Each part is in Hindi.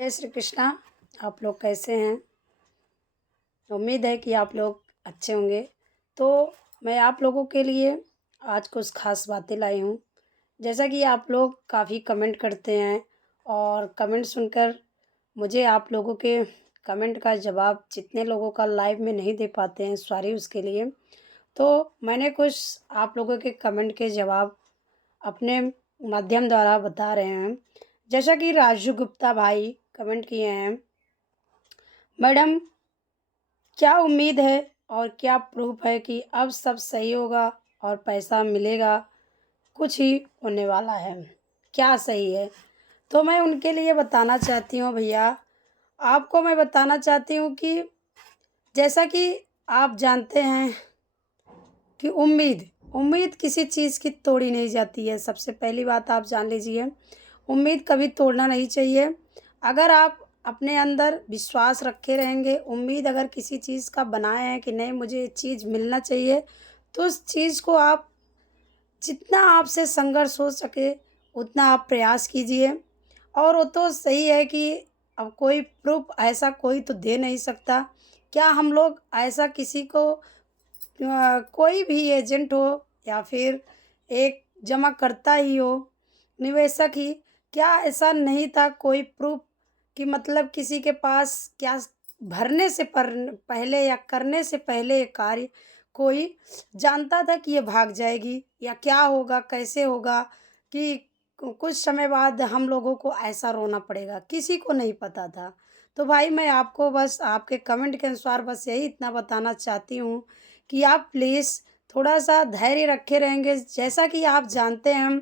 जय श्री कृष्णा। आप लोग कैसे हैं? उम्मीद है कि आप लोग अच्छे होंगे। तो मैं आप लोगों के लिए आज कुछ ख़ास बातें लाई हूँ। जैसा कि आप लोग काफ़ी कमेंट करते हैं और कमेंट सुनकर मुझे आप लोगों के कमेंट का जवाब जितने लोगों का लाइव में नहीं दे पाते हैं, सॉरी उसके लिए। तो मैंने कुछ आप लोगों के कमेंट के जवाब अपने माध्यम द्वारा बता रहे हैं। जैसा कि राजू गुप्ता भाई कमेंट किए हैं, मैडम क्या उम्मीद है और क्या प्रूफ है कि अब सब सही होगा और पैसा मिलेगा? कुछ ही होने वाला है, क्या सही है? तो मैं उनके लिए बताना चाहती हूँ भैया, आपको मैं बताना चाहती हूँ कि जैसा कि आप जानते हैं कि उम्मीद उम्मीद किसी चीज़ की तोड़ी नहीं जाती है। सबसे पहली बात आप जान लीजिए, उम्मीद कभी तोड़ना नहीं चाहिए। अगर आप अपने अंदर विश्वास रखे रहेंगे, उम्मीद अगर किसी चीज़ का बनाए हैं कि नहीं मुझे ये चीज़ मिलना चाहिए, तो उस चीज़ को आप जितना आपसे संघर्ष हो सके उतना आप प्रयास कीजिए। और वो तो सही है कि अब कोई प्रूफ ऐसा कोई तो दे नहीं सकता। क्या हम लोग ऐसा किसी को कोई भी एजेंट हो या फिर एक जमा करता ही हो, निवेशक ही, क्या ऐसा नहीं था कोई प्रूफ कि मतलब किसी के पास क्या भरने से पहले या करने से पहले ये कार्य कोई जानता था कि ये भाग जाएगी या क्या होगा, कैसे होगा, कि कुछ समय बाद हम लोगों को ऐसा रोना पड़ेगा, किसी को नहीं पता था। तो भाई मैं आपको बस आपके कमेंट के अनुसार बस यही इतना बताना चाहती हूँ कि आप प्लीज़ थोड़ा-सा धैर्य रखे रहेंगे। जैसा कि आप जानते हैं,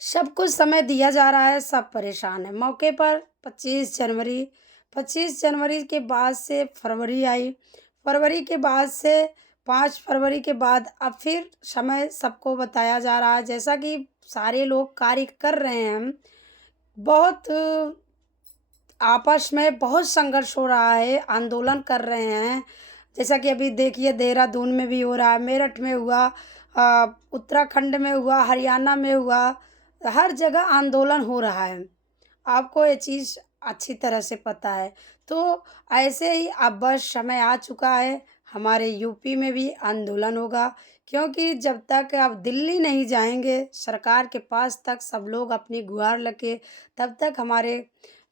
सब कुछ समय दिया जा रहा है, सब परेशान हैं। मौके पर 25 जनवरी के बाद से फरवरी आई, फरवरी के बाद से 5 फरवरी के बाद अब फिर समय सबको बताया जा रहा है। जैसा कि सारे लोग कार्य कर रहे हैं, बहुत आपस में बहुत संघर्ष हो रहा है, आंदोलन कर रहे हैं। जैसा कि अभी देखिए देहरादून में भी हो रहा है, मेरठ में हुआ, उत्तराखंड में हुआ, हरियाणा में हुआ, हर जगह आंदोलन हो रहा है। आपको ये चीज़ अच्छी तरह से पता है। तो ऐसे ही अब बस समय आ चुका है, हमारे यूपी में भी आंदोलन होगा, क्योंकि जब तक आप दिल्ली नहीं जाएँगे सरकार के पास तक सब लोग अपनी गुहार लगे, तब तक हमारे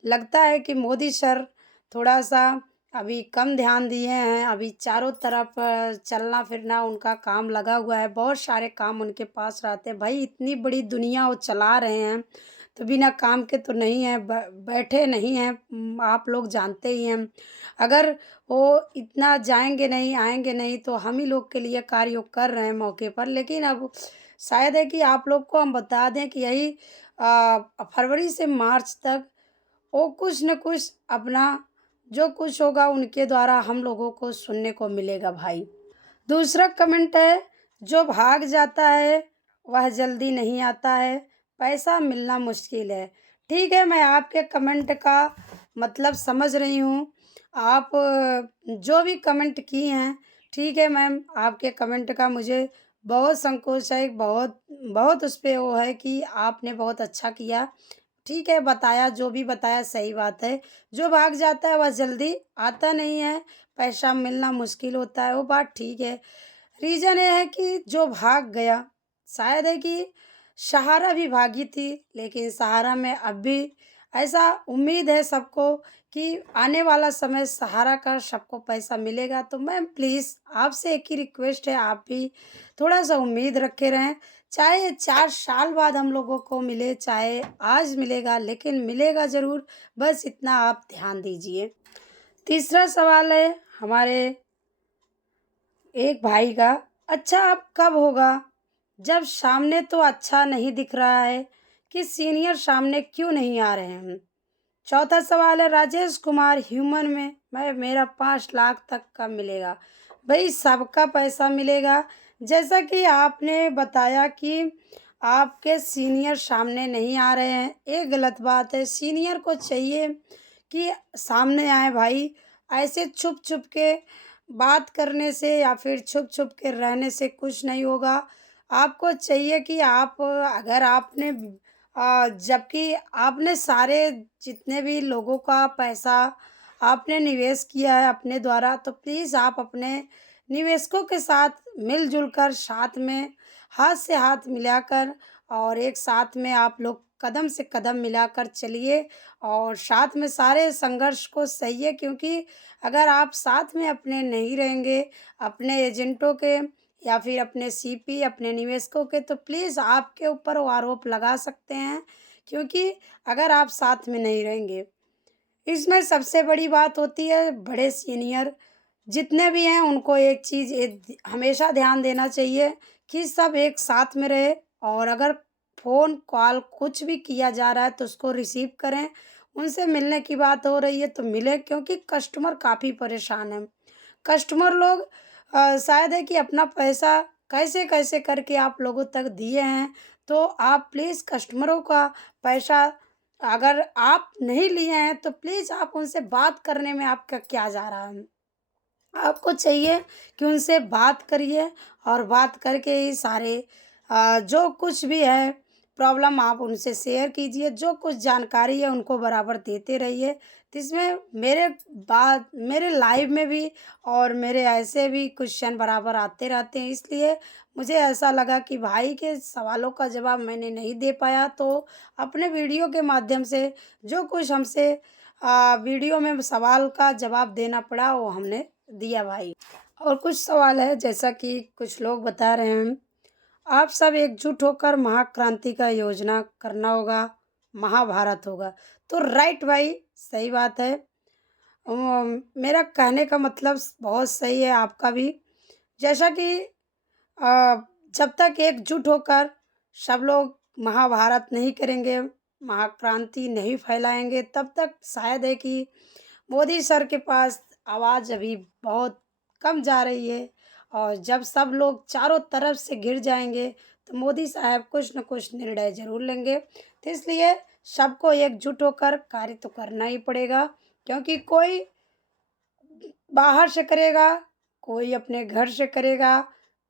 लगता है कि मोदी सर थोड़ा-सा अभी कम ध्यान दिए हैं। अभी चारों तरफ चलना-फिरना उनका काम लगा हुआ है, बहुत सारे काम उनके पास रहते हैं। भाई इतनी बड़ी दुनिया वो चला रहे हैं, तो बिना काम के तो नहीं हैं, बैठे नहीं हैं। आप लोग जानते ही हैं। अगर वो इतना जाएँगे नहीं, आएँगे नहीं, तो हम ही लोग के लिए कार्य वो कर रहे हैं मौके पर। लेकिन अब शायद है कि आप लोग को हम बता दें कि यही फरवरी से मार्च तक वो कुछ न कुछ अपना जो कुछ होगा उनके द्वारा हम लोगों को सुनने को मिलेगा भाई। दूसरा कमेंट है, जो भाग जाता है वह जल्दी नहीं आता है, पैसा मिलना मुश्किल है। ठीक है, मैं आपके कमेंट का मतलब समझ रही हूँ। आप जो भी कमेंट की हैं, ठीक है मैम, आपके कमेंट का मुझे बहुत संकोच है, बहुत बहुत उस पे वो है कि आपने बहुत अच्छा किया। ठीक है, बताया जो भी बताया सही बात है। जो भाग जाता है वह जल्दी आता नहीं है, पैसा मिलना मुश्किल होता है, वो बात ठीक है। रीज़न ये है कि जो भाग गया, शायद है कि सहारा भी भागी थी, लेकिन सहारा में अब भी ऐसा उम्मीद है सबको कि आने वाला समय सहारा का सबको पैसा मिलेगा। तो मैम प्लीज़ आपसे एक ही रिक्वेस्ट है, आप भी थोड़ा-सा उम्मीद रखे रहें। चाहे 4 साल बाद हम लोगों को मिले, चाहे आज मिलेगा, लेकिन मिलेगा ज़रूर, बस इतना आप ध्यान दीजिए। तीसरा सवाल है हमारे एक भाई का, अच्छा अब कब होगा? जब सामने तो अच्छा नहीं दिख रहा है कि सीनियर सामने क्यों नहीं आ रहे हैं? चौथा सवाल है राजेश कुमार ह्यूमन में मैं मेरा 5 लाख तक का मिलेगा। भई सबका पैसा मिलेगा। जैसा कि आपने बताया कि आपके सीनियर सामने नहीं आ रहे हैं, ये गलत बात है। सीनियर को चाहिए कि सामने आएँ भाई। ऐसे छुप-छुप के बात करने से या फिर छुप-छुप के रहने से कुछ नहीं होगा। आपको चाहिए कि आप अगर आपने जबकि आपने सारे जितने भी लोगों का पैसा आपने निवेश किया है अपने द्वारा, तो प्लीज़ आप अपने निवेशकों के साथ मिल-जुल कर साथ में हाथ से हाथ मिलाकर और एक साथ में आप लोग कदम से कदम मिलाकर चलिए और साथ में सारे संघर्ष को सहिए, क्योंकि अगर आप साथ में अपने नहीं रहेंगे, अपने एजेंटों के या फिर अपने सीपी, अपने निवेशकों के, तो प्लीज़ आपके ऊपर वो आरोप लगा सकते हैं, क्योंकि अगर आप साथ में नहीं रहेंगे। इसमें सबसे बड़ी बात होती है बड़े सीनियर जितने भी हैं उनको एक चीज़ हमेशा ध्यान देना चाहिए कि सब एक साथ में रहे और अगर फ़ोन कॉल कुछ भी किया जा रहा है तो उसको रिसीव करें। उनसे मिलने की बात हो रही है तो मिलें, क्योंकि कस्टमर काफ़ी परेशान हैं। कस्टमर लोग शायद है कि अपना पैसा कैसे-कैसे करके आप लोगों तक दिए हैं, तो आप प्लीज़ कस्टमरों का पैसा अगर आप नहीं लिए हैं, तो प्लीज़ आप उनसे बात करने में आपका क्या जा रहा है? आपको चाहिए कि उनसे बात करिए और बात करके ही सारे जो कुछ भी है प्रॉब्लम आप उनसे शेयर कीजिए, जो कुछ जानकारी है उनको बराबर देते रहिए। तो इसमें मेरे लाइव में भी और मेरे ऐसे भी क्वेश्चन बराबर आते रहते हैं, इसलिए मुझे ऐसा लगा कि भाई के सवालों का जवाब मैंने नहीं दे पाया, तो अपने वीडियो के माध्यम से जो कुछ हमसे वीडियो में सवाल का जवाब देना पड़ा वो हमने दिया भाई। और कुछ सवाल है जैसा कि कुछ लोग बता रहे हैं, आप सब एकजुट होकर महाक्रांति का योजना करना होगा, महाभारत होगा। तो राइट भाई, सही बात है। मेरा कहने का मतलब बहुत सही है, आपका भी। जैसा कि अ, जब तक एकजुट होकर सब लोग महाभारत नहीं करेंगे, महाक्रांति नहीं फैलाएँगे, तब तक शायद है कि मोदी सर के पास आवाज़ अभी बहुत कम जा रही है और जब सब लोग चारों तरफ से घिर जाएँगे, तो मोदी साहब कुछ न कुछ निर्णय ज़रूर लेंगे। तो इसलिए सबको एकजुट होकर कार्य तो करना ही पड़ेगा, क्योंकि कोई बाहर से करेगा, कोई अपने घर से करेगा,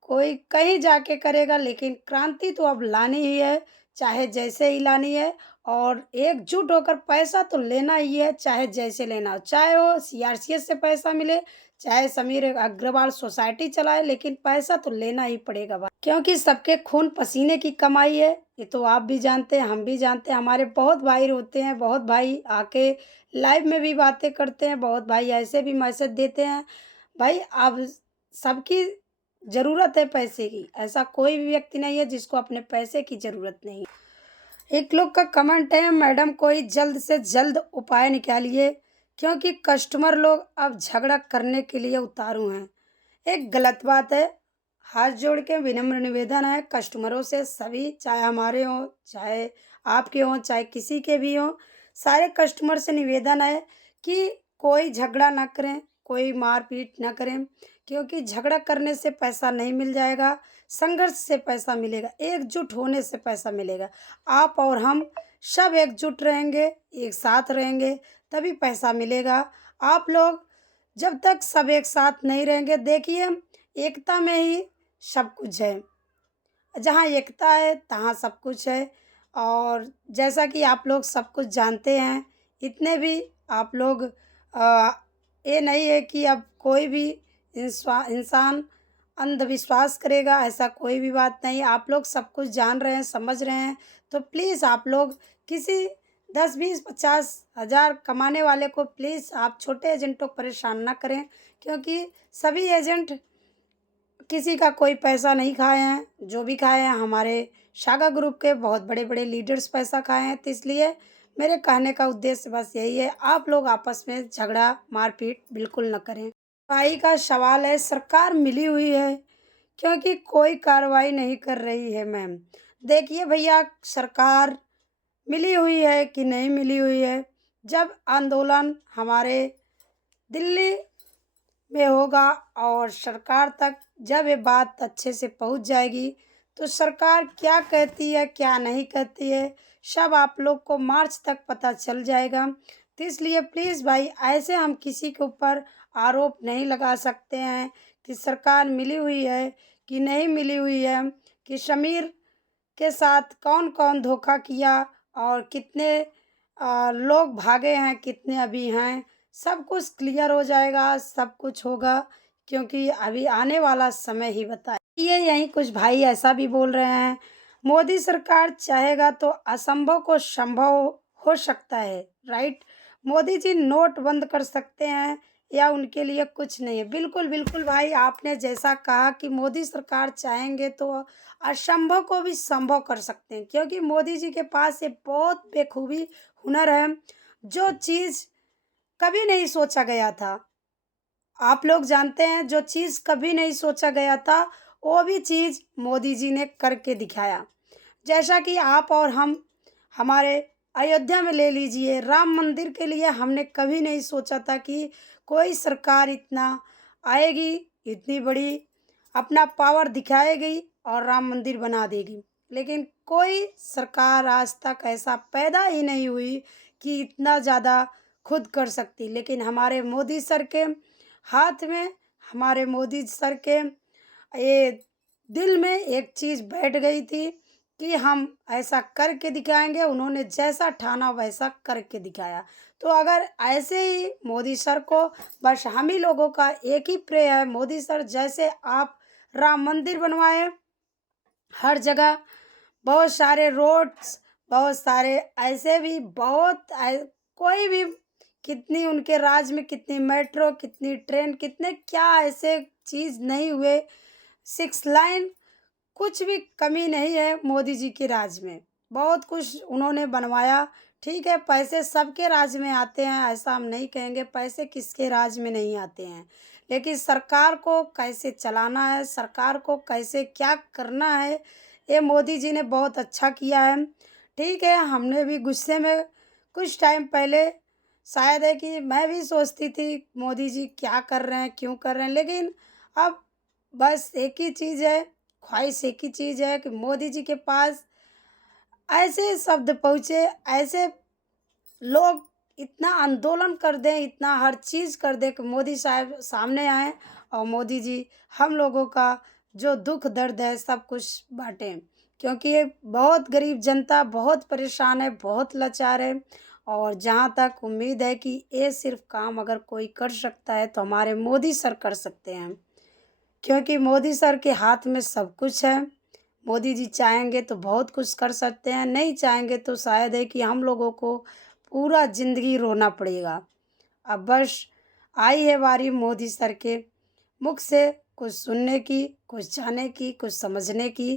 कोई कहीं जाके करेगा, लेकिन क्रांति तो अब लानी ही है, चाहे जैसे ही लानी है और एकजुट होकर पैसा तो लेना ही है, चाहे जैसे लेना हो। चाहे वो सीआरसीएस से पैसा मिले, चाहे समीर अग्रवाल सोसाइटी चलाए, लेकिन पैसा तो लेना ही पड़ेगा भाई। क्योंकि सबके खून पसीने की कमाई है, ये तो आप भी जानते हैं, हम भी जानते हैं। हमारे बहुत भाई होते हैं, बहुत भाई आके लाइव में भी बातें करते हैं, बहुत भाई ऐसे भी मैसेज देते हैं। भाई अब सबकी ज़रूरत है पैसे की, ऐसा कोई भी व्यक्ति नहीं है जिसको अपने पैसे की ज़रूरत नहीं। एक लोग का कमेंट है, मैडम कोई जल्द से जल्द उपाय निकालिए, क्योंकि कस्टमर लोग अब झगड़ा करने के लिए उतारू हैं। एक गलत बात है। हाथ जोड़ के विनम्र निवेदन है कस्टमरों से, सभी चाहे हमारे हों, चाहे आपके हों, चाहे किसी के भी हों, सारे कस्टमर से निवेदन है कि कोई झगड़ा ना करें, कोई मारपीट ना करें, क्योंकि झगड़ा करने से पैसा नहीं मिल जाएगा, संघर्ष से पैसा मिलेगा, एकजुट होने से पैसा मिलेगा। आप और हम सब एकजुट रहेंगे, एक साथ रहेंगे, तभी पैसा मिलेगा। आप लोग जब तक सब एक साथ नहीं रहेंगे, देखिए एकता में ही सब कुछ है। जहाँ एकता है तहाँ सब कुछ है। और जैसा कि आप लोग सब कुछ जानते हैं, इतने भी आप लोग ये नहीं है कि अब कोई भी इंसान अंधविश्वास करेगा, ऐसा कोई भी बात नहीं। आप लोग सब कुछ जान रहे हैं, समझ रहे हैं, तो प्लीज़ आप लोग किसी 10, 20, 50 हज़ार कमाने वाले को प्लीज़ आप छोटे एजेंटों को परेशान ना करें, क्योंकि सभी एजेंट किसी का कोई पैसा नहीं खाए हैं, जो भी खाए हैं हमारे सागा ग्रुप के बहुत बड़े-बड़े लीडर्स पैसा खाए हैं। तो इसलिए मेरे कहने का उद्देश्य बस यही है, आप लोग आपस में झगड़ा, मारपीट बिल्कुल ना करें। कार्रवाई का सवाल है, सरकार मिली हुई है, क्योंकि कोई कार्रवाई नहीं कर रही है मैम। देखिए भैया, सरकार मिली हुई है कि नहीं मिली हुई है, जब आंदोलन हमारे दिल्ली में होगा और सरकार तक जब ये बात अच्छे से पहुंच जाएगी, तो सरकार क्या कहती है क्या नहीं कहती है सब आप लोग को मार्च तक पता चल जाएगा। तो इसलिए प्लीज़ भाई, ऐसे हम किसी के ऊपर आरोप नहीं लगा सकते हैं कि सरकार मिली हुई है कि नहीं मिली हुई है, कि समीर के साथ कौन कौन धोखा किया और कितने लोग भागे हैं, कितने अभी हैं, सब कुछ क्लियर हो जाएगा, सब कुछ होगा, क्योंकि अभी आने वाला समय ही बताए। ये यहीं कुछ भाई ऐसा भी बोल रहे हैं, मोदी सरकार चाहेगा तो असंभव को संभव हो सकता है, राइट। मोदी जी नोट बंद कर सकते हैं या उनके लिए कुछ नहीं है। बिल्कुल बिल्कुल भाई, आपने जैसा कहा कि मोदी सरकार चाहेंगे तो असंभव को भी संभव कर सकते हैं, क्योंकि मोदी जी के पास ये बहुत बेखूबी हुनर है। जो चीज़ कभी नहीं सोचा गया था, आप लोग जानते हैं, जो चीज़ कभी नहीं सोचा गया था वो भी चीज़ मोदी जी ने करके दिखाया। जैसा कि आप और हम, हमारे अयोध्या में ले लीजिए, राम मंदिर के लिए हमने कभी नहीं सोचा था कि कोई सरकार इतना आएगी, इतनी बड़ी अपना पावर दिखाएगी और राम मंदिर बना देगी। लेकिन कोई सरकार आज तक ऐसा पैदा ही नहीं हुई कि इतना ज़्यादा खुद कर सकती। लेकिन हमारे मोदी सर के हाथ में, हमारे मोदी सर के ये दिल में एक चीज़ बैठ गई थी कि हम ऐसा करके दिखाएंगे। उन्होंने जैसा ठाना वैसा करके दिखाया। तो अगर ऐसे ही मोदी सर को, बस हम ही लोगों का एक ही प्रे है, मोदी सर जैसे आप राम मंदिर बनवाए, हर जगह बहुत सारे रोड्स, बहुत सारे ऐसे भी कोई भी, कितनी उनके राज में कितनी मेट्रो, कितनी ट्रेन, कितने क्या ऐसे चीज़ नहीं हुए, 6 लाइन, कुछ भी कमी नहीं है मोदी जी के राज में। बहुत कुछ उन्होंने बनवाया। ठीक है, पैसे सबके राज में आते हैं, ऐसा हम नहीं कहेंगे, पैसे किसके राज में नहीं आते हैं। लेकिन सरकार को कैसे चलाना है, सरकार को कैसे क्या करना है, ये मोदी जी ने बहुत अच्छा किया है। ठीक है, हमने भी गुस्से में कुछ टाइम पहले, शायद है कि मैं भी सोचती थी मोदी जी क्या कर रहे हैं, क्यों कर रहे हैं, लेकिन अब बस एक ही चीज़ है, ख्वाहिश एक ही चीज़ है कि मोदी जी के पास ऐसे शब्द पहुँचे, ऐसे लोग इतना आंदोलन कर दें, इतना हर चीज़ कर दें कि मोदी साहब सामने आएँ और मोदी जी हम लोगों का जो दुख दर्द है सब कुछ बाँटें। क्योंकि ये बहुत गरीब जनता बहुत परेशान है, बहुत लाचार है। और जहाँ तक उम्मीद है कि ये सिर्फ़ काम अगर कोई कर सकता है तो हमारे मोदी सर कर सकते हैं। क्योंकि मोदी सर के हाथ में सब कुछ है। मोदी जी चाहेंगे तो बहुत कुछ कर सकते हैं, नहीं चाहेंगे तो शायद है कि हम लोगों को पूरा ज़िंदगी रोना पड़ेगा। अब बस आई है बारी मोदी सर के मुख से कुछ सुनने की, कुछ जाने की, कुछ समझने की,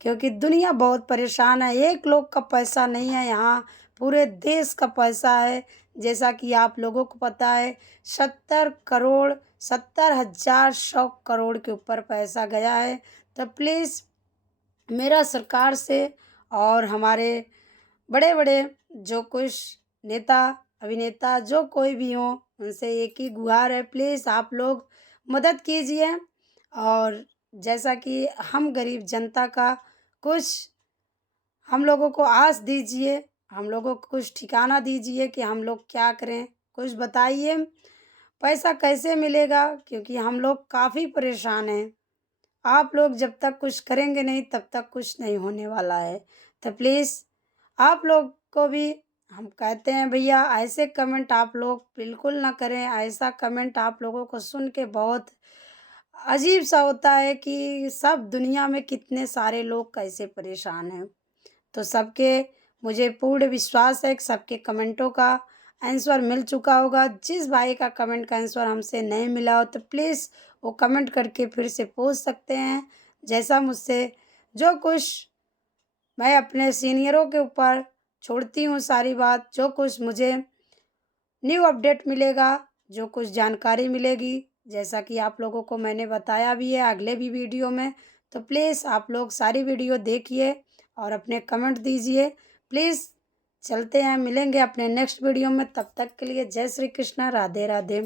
क्योंकि दुनिया बहुत परेशान है। एक लोग का पैसा नहीं है यहाँ, पूरे देश का पैसा है। जैसा कि आप लोगों को पता है, 70 करोड़, 70,000 100 करोड़ के ऊपर पैसा गया है। तो प्लीज़ मेरा सरकार से और हमारे बड़े बड़े जो कुछ नेता, अभिनेता, जो कोई भी हों, उनसे एक ही गुहार है, प्लीज़ आप लोग मदद कीजिए। और जैसा कि हम गरीब जनता का कुछ हम लोगों को आस दीजिए, हम लोगों को कुछ ठिकाना दीजिए कि हम लोग क्या करें, कुछ बताइए। पैसा कैसे मिलेगा, क्योंकि हम लोग काफ़ी परेशान हैं। आप लोग जब तक कुछ करेंगे नहीं तब तक कुछ नहीं होने वाला है। तो प्लीज़ आप लोग को भी हम कहते हैं, भैया ऐसे कमेंट आप लोग बिल्कुल ना करें। ऐसा कमेंट आप लोगों को सुन के बहुत अजीब सा होता है कि सब दुनिया में कितने सारे लोग कैसे परेशान हैं। तो सबके, मुझे पूर्ण विश्वास है कि सबके कमेंटों का आंसर मिल चुका होगा। जिस भाई का कमेंट का आंसर हमसे नहीं मिला हो तो प्लीज़ वो कमेंट करके फिर से पूछ सकते हैं। जैसा मुझसे जो कुछ मैं अपने सीनियरों के ऊपर छोड़ती हूँ सारी बात, जो कुछ मुझे न्यू अपडेट मिलेगा, जो कुछ जानकारी मिलेगी, जैसा कि आप लोगों को मैंने बताया भी है अगले भी वीडियो में। तो प्लीज़ आप लोग सारी वीडियो देखिए और अपने कमेंट दीजिए। प्लीज़ चलते हैं, मिलेंगे अपने नेक्स्ट वीडियो में। तब तक के लिए जय श्री कृष्णा, राधे राधे।